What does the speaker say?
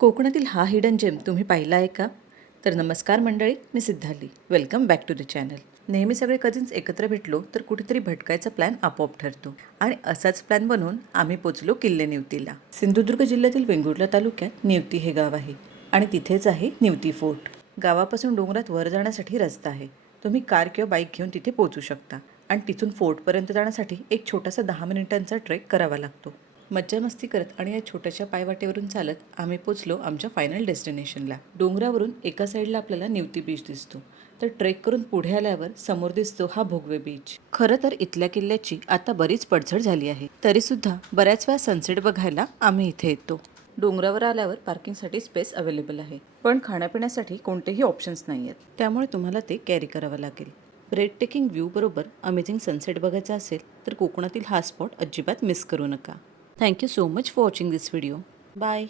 कोकणातील हा हिडन जेम तुम्ही पाहिला आहे का? तर नमस्कार मंडळी, मी Siddhali. Welcome back to the channel. नेहमी सगळे कझिन्स एकत्र भेटलो तर कुठेतरी भटकायचा प्लॅन आपोआप ठरतो आणि असाच प्लॅन बनवून आम्ही पोचलो किल्ले निवतीला. सिंधुदुर्ग जिल्ह्यातील वेंगुर्ला तालुक्यात निवती हे गाव आहे आणि तिथेच आहे निवती फोर्ट. गावापासून डोंगरात वर जाण्यासाठी रस्ता आहे. तुम्ही कार किंवा बाईक घेऊन तिथे पोहोचू शकता आणि तिथून फोर्टपर्यंत जाण्यासाठी एक छोटासा 10 मिनिटांचा ट्रेक करावा लागतो. मज्जा मस्ती करत आणि या छोट्याशा पायवाटेवरून चालत आम्ही पोचलो आमच्या फायनल डेस्टिनेशनला. डोंगरावरून एका साईडला आपल्याला निवती बीच दिसतो, तर ट्रेक करून पुढे आल्यावर समोर दिसतो हा भोगवे बीच. खरं तर इथल्या किल्ल्याची आता बरीच पडझड झाली आहे, तरीसुद्धा बऱ्याच वेळा सनसेट बघायला आम्ही इथे येतो. डोंगरावर आल्यावर पार्किंगसाठी स्पेस अवेलेबल आहे, पण खाण्यापिण्यासाठी कोणतेही ऑप्शन्स नाही आहेत, त्यामुळे तुम्हाला ते कॅरी करावं लागेल. ब्रेड टेकिंग व्ह्यू बरोबर अमेझिंग सनसेट बघायचा असेल तर कोकणातील हा स्पॉट अजिबात मिस करू नका. Thank you so much for watching this video. Bye.